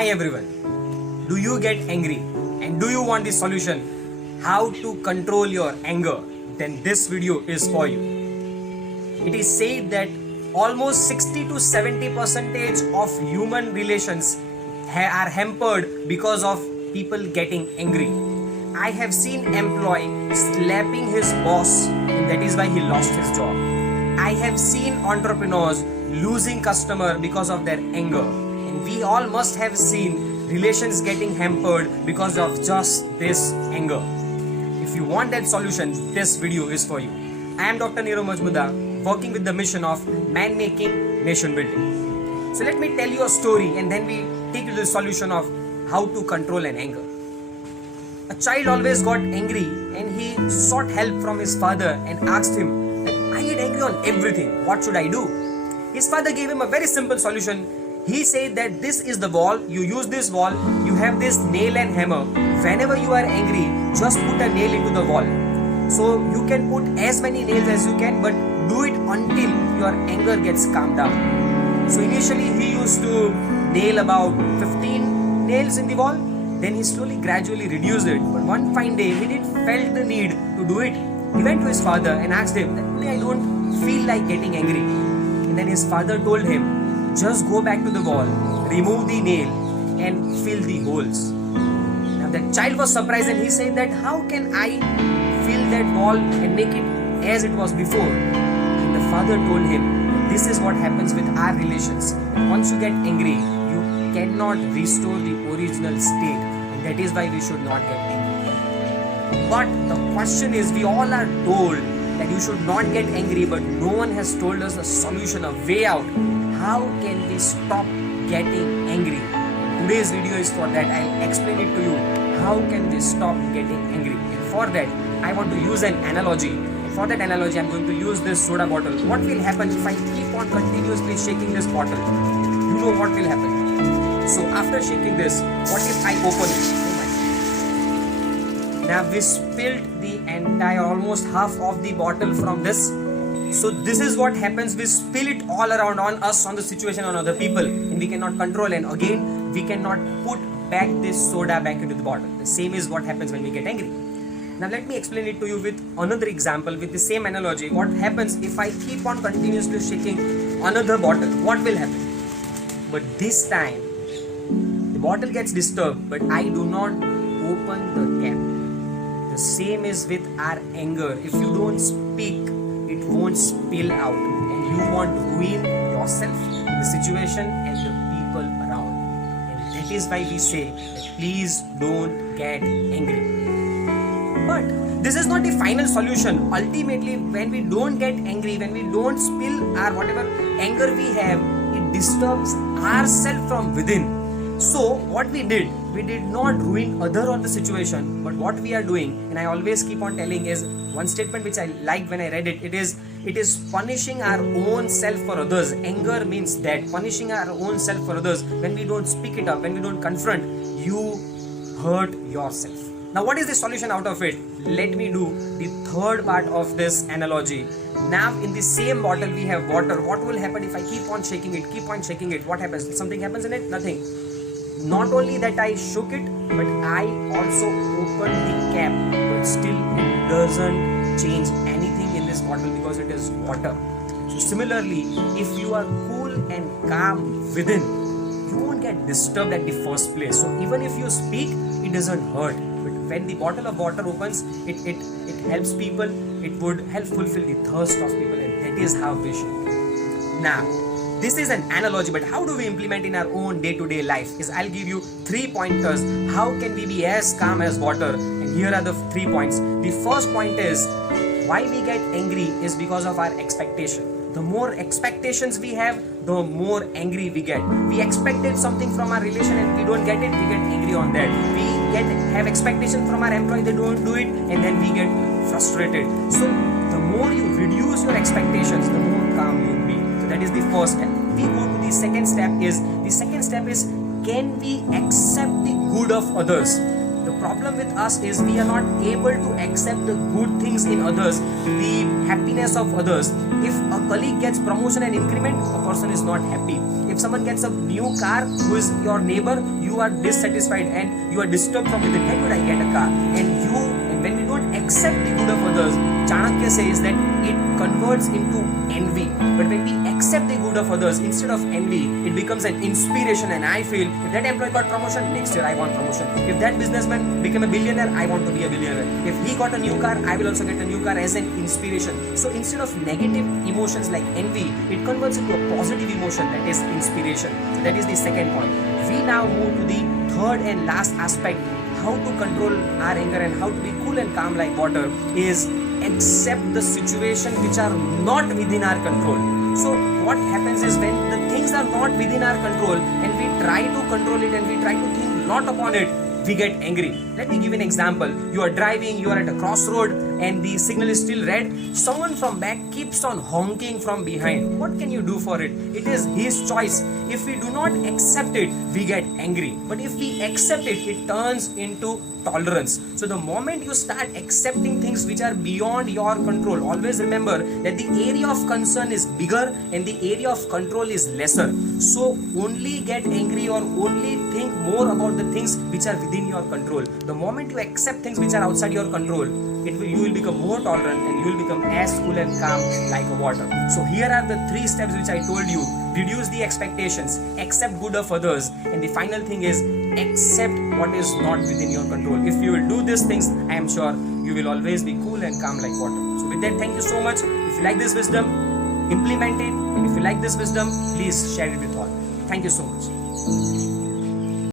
Hi everyone, do you get angry and do you want the solution how to control your anger? Then this video is for you. It is said that almost 60 to 70% of human relations are hampered because of people getting angry. I have seen employee slapping his boss and that is why he lost his job. I have seen entrepreneurs losing customer because of their anger. And we all must have seen relations getting hampered because of just this anger. If you want that solution, this video is for you. I am Dr. Nirav Majmudar, working with the mission of man making, nation building. So let me tell you a story and then we take you to the solution of how to control an anger. A child always got angry and he sought help from his father and asked him, I get angry on everything, what should I do? His father gave him a very simple solution. He said that this is the wall, you use this wall, you have this nail and hammer. Whenever you are angry, just put a nail into the wall. So you can put as many nails as you can, but do it until your anger gets calmed down. So initially he used to nail about 15 nails in the wall. Then he slowly gradually reduced it. But one fine day he didn't felt the need to do it. He went to his father and asked him that today I don't feel like getting angry. And then his father told him, just go back to the wall, remove the nail and fill the holes. Now the child was surprised and he said that how can I fill that wall and make it as it was before? And the father told him, this is what happens with our relations. Once you get angry, you cannot restore the original state. And that is why we should not get angry. But the question is, we all are told that you should not get angry, but no one has told us a solution, a way out. How can we stop getting angry? Today's video is for that. I'll explain it to you. How can we stop getting angry? And for that, I want to use an analogy. And for that analogy, I'm going to use this soda bottle. What will happen if I keep on continuously shaking this bottle? You know what will happen. So after shaking this, what if I open it? Now we spilled the entire, almost half of the bottle from this. So this is what happens, we spill it all around on us, on the situation, on other people, and we cannot control, and again we cannot put back this soda back into the bottle. The same is what happens when we get angry. Now let me explain it to you with another example, with the same analogy. What happens if I keep on continuously shaking another bottle? What will happen? But this time the bottle gets disturbed, but I do not open the cap. The same is with our anger. If you don't speak, it won't spill out, and you won't ruin yourself, the situation and the people around. And that is why we say that please don't get angry. But this is not the final solution. Ultimately, when we don't get angry, when we don't spill our whatever anger we have, it disturbs ourselves from within. So what we did not ruin other or the situation, but what we are doing, and I always keep on telling, is one statement which I liked when I read it. It is punishing our own self for others. Anger means that, punishing our own self for others. When we don't speak it up, when we don't confront, you hurt yourself. Now what is the solution out of it? Let me do the third part of this analogy. Now in the same bottle we have water. What will happen if I keep on shaking it? What happens? Something happens in it? Nothing. Not only that I shook it, but I also opened the cap, but still it doesn't change anything in this bottle because it is water. So similarly, if you are cool and calm within, you won't get disturbed at the first place. So even if you speak, it doesn't hurt. But when the bottle of water opens, it helps people, it would help fulfill the thirst of people, and that is how we should. Now, this is an analogy, but how do we implement in our own day-to-day life? I'll give you 3 pointers. How can we be as calm as water? And here are the 3 points. The first point is, why we get angry is because of our expectation. The more expectations we have, the more angry we get. We expected something from our relation and we don't get it, we get angry on that. We have expectation from our employee, they don't do it, and then we get frustrated. So the more you reduce your expectations, the more calm you will be. That is the first step. We go to the second step is, can we accept the good of others? The problem with us is we are not able to accept the good things in others, the happiness of others. If a colleague gets promotion and increment, a person is not happy. If someone gets a new car who is your neighbor, you are dissatisfied and you are disturbed from within. Why would I get a car? And when we don't accept the good of others, Chanakya says that it converts into envy. But when we accept the good of others, instead of envy, it becomes an inspiration. And I feel if that employee got promotion, next year I want promotion. If that businessman became a billionaire, I want to be a billionaire. If he got a new car, I will also get a new car as an inspiration. So instead of negative emotions like envy, it converts into a positive emotion, that is inspiration. So that is the second point. We now move to the third and last aspect, how to control our anger and how to be cool and calm like water, is accept the situation which are not within our control. So what happens is when the things are not within our control and we try to control it and we try to think a lot upon it, we get angry. Let me give an example. You are driving, you are at a crossroad and the signal is still red. Someone from back keeps on honking from behind. What can you do for it? It is his choice. If we do not accept it, we get angry. But if we accept it, it turns into tolerance. So the moment you start accepting things which are beyond your control, always remember that the area of concern is bigger and the area of control is lesser. So only get angry or only think more about the things which are within your control. The moment you accept things which are outside your control, you will become more tolerant and you will become as cool and calm like a water. So here are the 3 steps which I told you. Reduce the expectations, accept good of others, and the final thing is accept what is not within your control. If you will do these things, I am sure you will always be cool and calm like water. So with that, thank you so much. If you like this wisdom, implement it, and if you like this wisdom, please share it with all. Thank you so much.